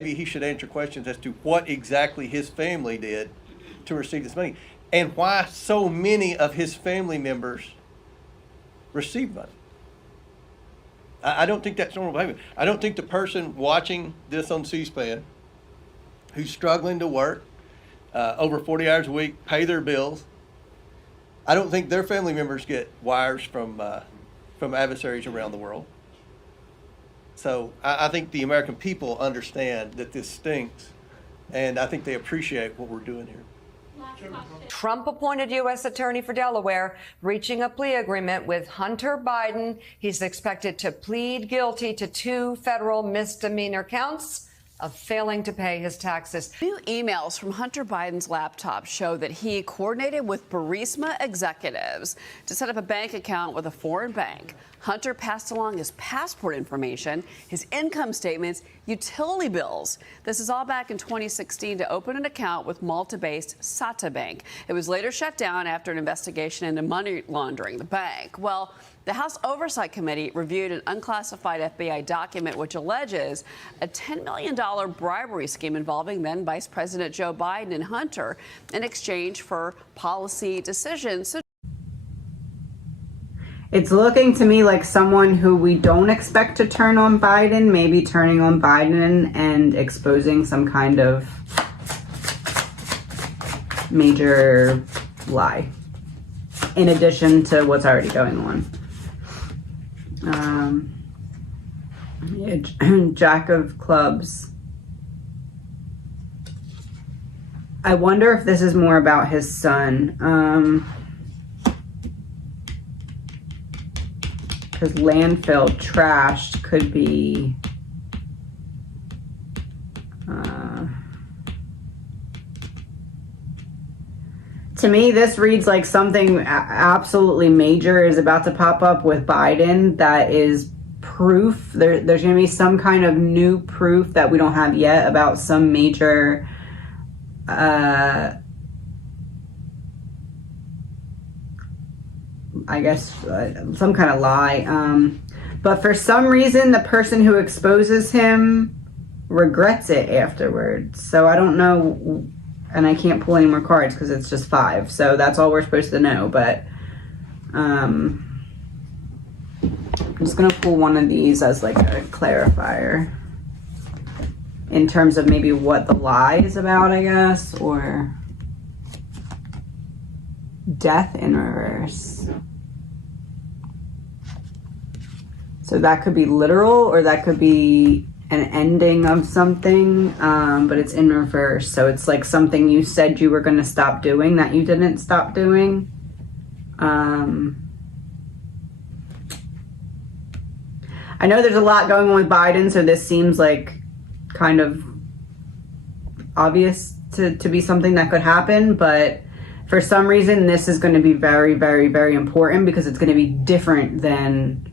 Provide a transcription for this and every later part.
Maybe he should answer questions as to what exactly his family did to receive this money and why so many of his family members received money. I don't think that's normal behavior. I don't think the person watching this on C-SPAN who's struggling to work over 40 hours a week, pay their bills, I don't think their family members get wires from adversaries around the world. So I think the American people understand that this stinks, and I think they appreciate what we're doing here. Trump appointed U.S. Attorney for Delaware, reaching a plea agreement with Hunter Biden. He's expected to plead guilty to 2 federal misdemeanor counts of failing to pay his taxes. New emails from Hunter Biden's laptop show that he coordinated with Burisma executives to set up a bank account with a foreign bank. Hunter passed along his passport information, his income statements, utility bills. This is all back in 2016 to open an account with Malta-based Sata Bank. It was later shut down after an investigation into money laundering the bank. Well, the House Oversight Committee reviewed an unclassified FBI document which alleges a $10 million bribery scheme involving then Vice President Joe Biden and Hunter in exchange for policy decisions. It's looking to me like someone who we don't expect to turn on Biden, maybe turning on Biden and exposing some kind of major lie, in addition to what's already going on. Jack of clubs. I wonder if this is more about his son. Because landfill trashed could be to me, this reads like something absolutely major is about to pop up with Biden. That is proof. There's going to be some kind of new proof that we don't have yet about some major I guess some kind of lie. But for some reason, the person who exposes him regrets it afterwards. So I don't know, and I can't pull any more cards because it's just 5. So that's all we're supposed to know. But I'm just going to pull one of these as like a clarifier in terms of maybe what the lie is about, I guess, or death in reverse. So that could be literal, or that could be an ending of something, but it's in reverse. So it's like something you said you were going to stop doing that you didn't stop doing. I know there's a lot going on with Biden, so this seems like kind of obvious to be something that could happen, but for some reason this is going to be very, very, very important because it's going to be different than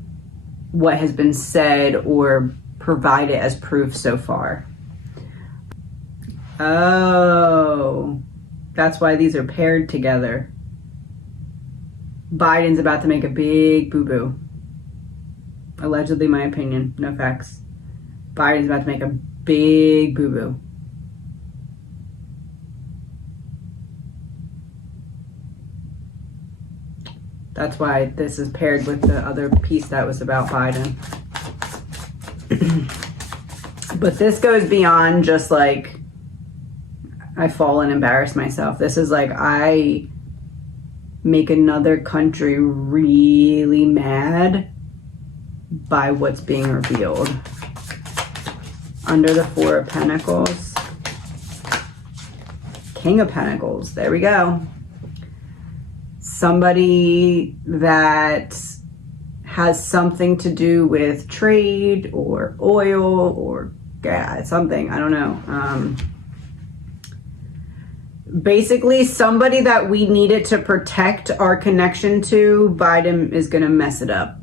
what has been said or provided as proof so far. Oh, that's why these are paired together. Biden's about to make a big boo-boo. Allegedly, my opinion, no facts. Biden's about to make a big boo-boo. That's why this is paired with the other piece that was about Biden. But this goes beyond just like, I fall and embarrass myself. This is like, I make another country really mad by what's being revealed. Under the 4 of Pentacles. King of Pentacles, there we go. Somebody that has something to do with trade or oil or gas, something, I don't know. Basically, somebody that we needed to protect our connection to, Biden is going to mess it up.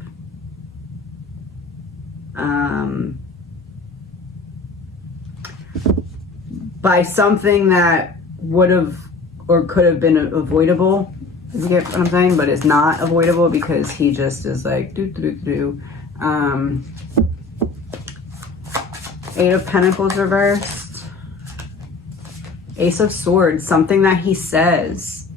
By something that would have or could have been avoidable. You get what I'm saying? But it's not avoidable because he just is like, Eight of Pentacles reversed. Ace of Swords, something that he says.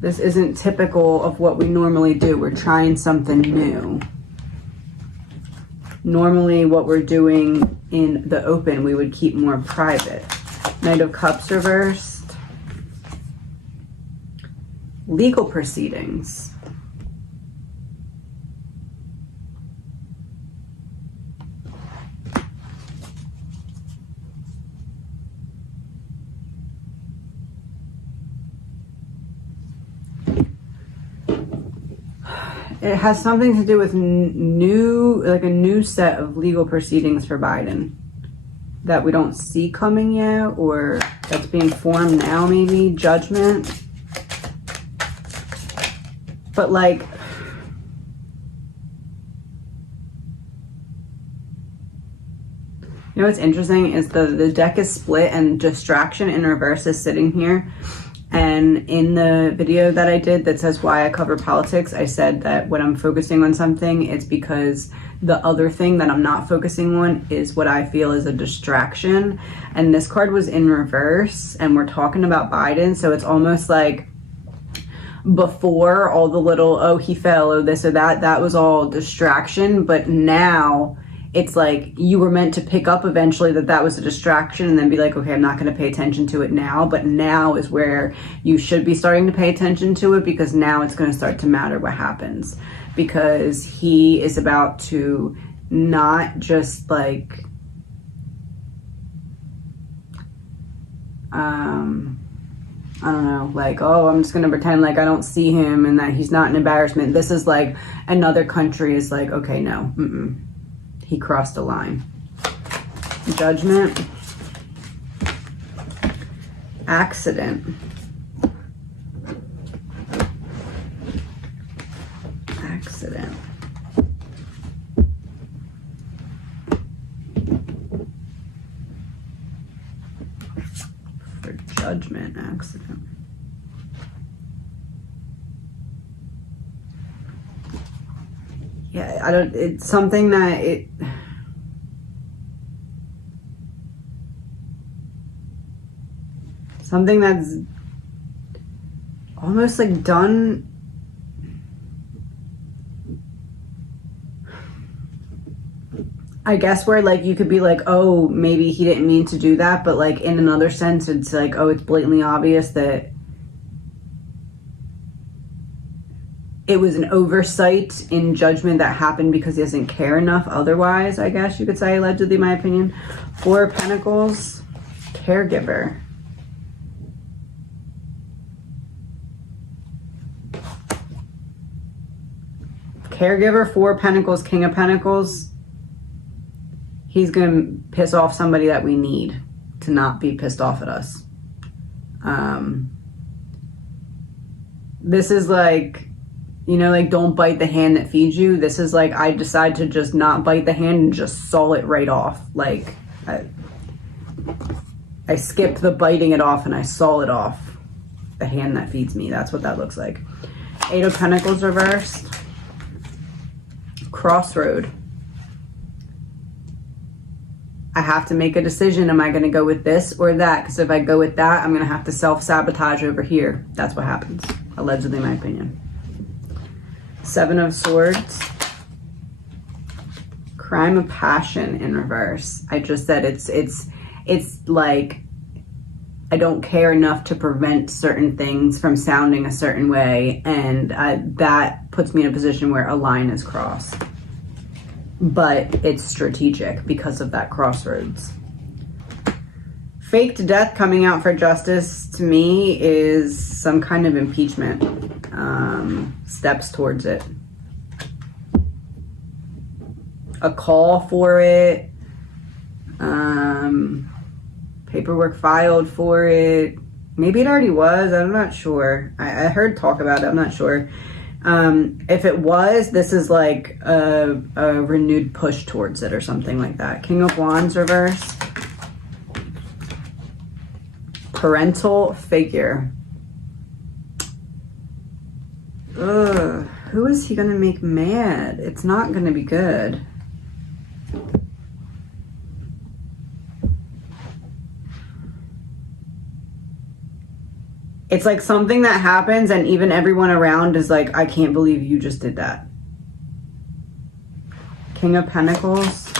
This isn't typical of what we normally do. We're trying something new. Normally what we're doing in the open, we would keep more private. Knight of Cups reversed. Legal proceedings. It has something to do with new, like a new set of legal proceedings for Biden that we don't see coming yet, or that's being formed now, maybe. Judgment. But like, you know what's interesting is the deck is split and distraction in reverse is sitting here. And in the video that I did that says why I cover politics, I said that when I'm focusing on something, it's because the other thing that I'm not focusing on is what I feel is a distraction. And this card was in reverse, and we're talking about Biden. So it's almost like before all the little, oh, he fell, oh, this or that, that was all distraction. But now it's like you were meant to pick up eventually that was a distraction and then be like, okay, I'm not going to pay attention to it now. But now is where you should be starting to pay attention to it, because now it's going to start to matter what happens, because he is about to not just like I don't know, like, oh, I'm just going to pretend like I don't see him and that he's not an embarrassment. This is like another country is like, okay, no, he crossed a line. Judgment. Accident. Accident. For judgment, accident. Yeah, I don't, it's something that something that's almost like done. I guess where like you could be like, oh, maybe he didn't mean to do that, but like in another sense, it's like, oh, it's blatantly obvious that it was an oversight in judgment that happened because he doesn't care enough otherwise, I guess you could say, allegedly, my opinion. Four of Pentacles, caregiver. Caregiver, Four of Pentacles, King of Pentacles. He's going to piss off somebody that we need to not be pissed off at us. This is like, you know, like don't bite the hand that feeds you. This is like I decide to just not bite the hand and just saw it right off. Like I skipped the biting it off and I saw it off. The hand that feeds me. That's what that looks like. Eight of Pentacles reversed. Crossroad. I have to make a decision. Am I going to go with this or that? Because if I go with that, I'm going to have to self-sabotage over here. That's what happens. Allegedly, my opinion. Seven of Swords. Crime of passion in reverse. I just said it's like I don't care enough to prevent certain things from sounding a certain way, and that puts me in a position where a line is crossed. But it's strategic because of that crossroads. Faked death coming out for justice to me is some kind of impeachment. Steps towards it. A call for it. Paperwork filed for it. Maybe it already was. I'm not sure. I heard talk about it. I'm not sure. If it was, this is like a renewed push towards it or something like that. King of Wands reverse. Parental figure. Ugh, who is he gonna make mad? It's not gonna be good. it's like something that happens and even everyone around is like, I can't believe you just did that. King of Pentacles.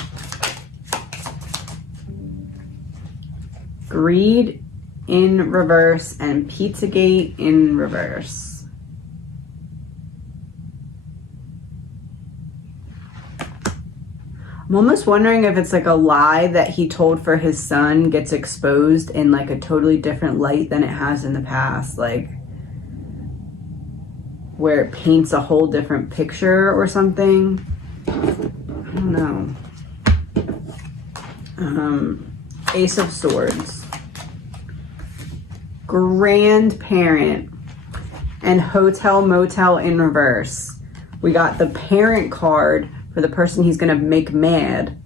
Greed in reverse and Pizzagate in reverse. I'm almost wondering if it's like a lie that he told for his son gets exposed in like a totally different light than it has in the past. Like where it paints a whole different picture or something. I don't know. Ace of Swords. Grandparent. And Hotel Motel in reverse. We got the parent card for the person he's going to make mad.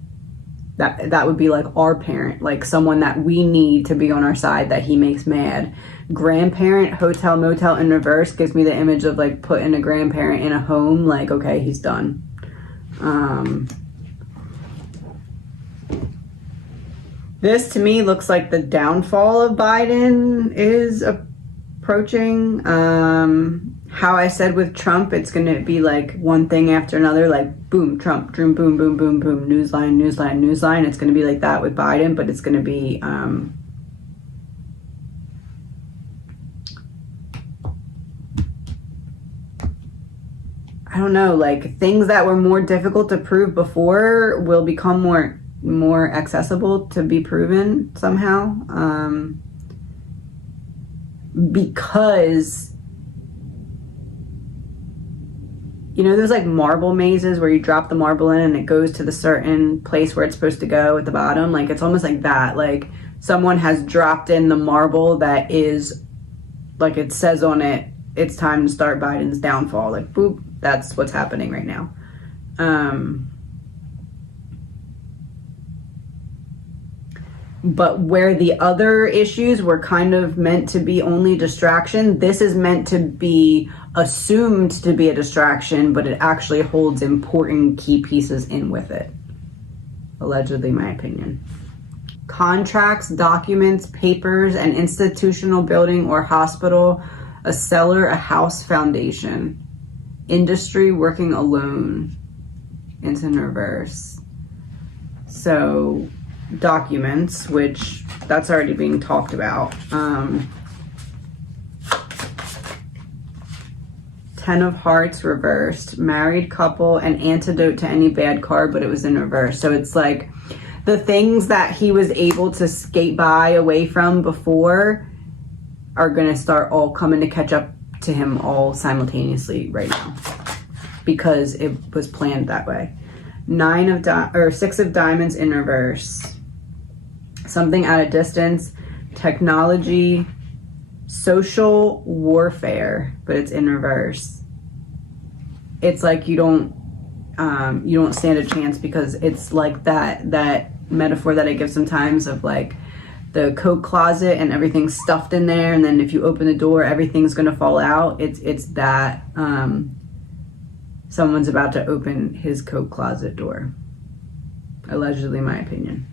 That would be like our parent, like someone that we need to be on our side that he makes mad. Grandparent, Hotel Motel in reverse gives me the image of like putting a grandparent in a home, like, okay, he's done. This to me looks like the downfall of Biden is approaching. How I said with Trump, it's going to be like one thing after another, like boom, Trump, boom, boom, boom, boom, boom, newsline, newsline, newsline. It's going to be like that with Biden, but it's going to be I don't know, like things that were more difficult to prove before will become more accessible to be proven somehow. Because you know, there's like marble mazes where you drop the marble in and it goes to the certain place where it's supposed to go at the bottom. Like it's almost like that. Like someone has dropped in the marble that is like it says on it, it's time to start Biden's downfall. Like boop, that's what's happening right now. But where the other issues were kind of meant to be only distraction, this is meant to be assumed to be a distraction, but it actually holds important key pieces in with it. Allegedly, my opinion. Contracts, documents, papers, an institutional building or hospital, a cellar, a house foundation. Industry, working alone. It's in reverse. So documents, which that's already being talked about. 10 of Hearts reversed, married couple, an antidote to any bad card, but it was in reverse. So it's like the things that he was able to skate by away from before are going to start all coming to catch up to him all simultaneously right now because it was planned that way. 6 of Diamonds in reverse. Something at a distance, technology, social warfare, but it's in reverse. It's like you don't stand a chance because it's like that metaphor that I give sometimes of like the coat closet and everything's stuffed in there, and then if you open the door, everything's gonna fall out. It's that someone's about to open his coat closet door. Allegedly, my opinion.